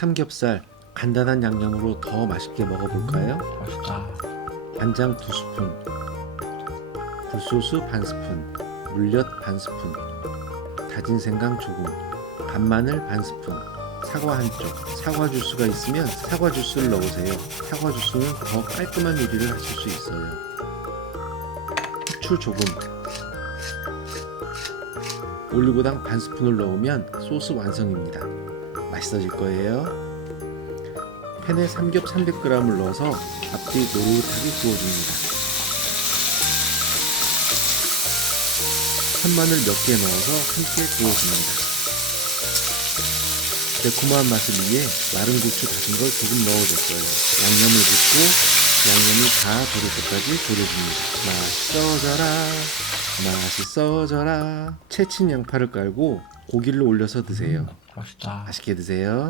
삼겹살 간단한 양념으로 더 맛있게 먹어볼까요? 맛있다. 간장 2스푼, 굴소스 반 스푼, 물엿 반 스푼, 다진 생강 조금, 간마늘 반 스푼, 사과 한쪽. 사과 주스가 있으면 사과 주스를 넣으세요. 사과 주스는 더 깔끔한 요리를 하실 수 있어요. 후추 조금, 올리고당 반 스푼을 넣으면 소스 완성입니다. 맛있어질 거예요. 팬에 삼겹 300g을 넣어서 앞뒤 노릇하게 구워줍니다. 한마늘 몇 개 넣어서 함께 구워줍니다. 매콤한 맛을 위해 마른 고추 다진 걸 조금 넣어줬어요. 양념을 붓고 양념이 다 도를 때까지 졸여줍니다. 맛있어져라. 채친 양파를 깔고 고기를 올려서 드세요. 맛있다. 맛있게 드세요.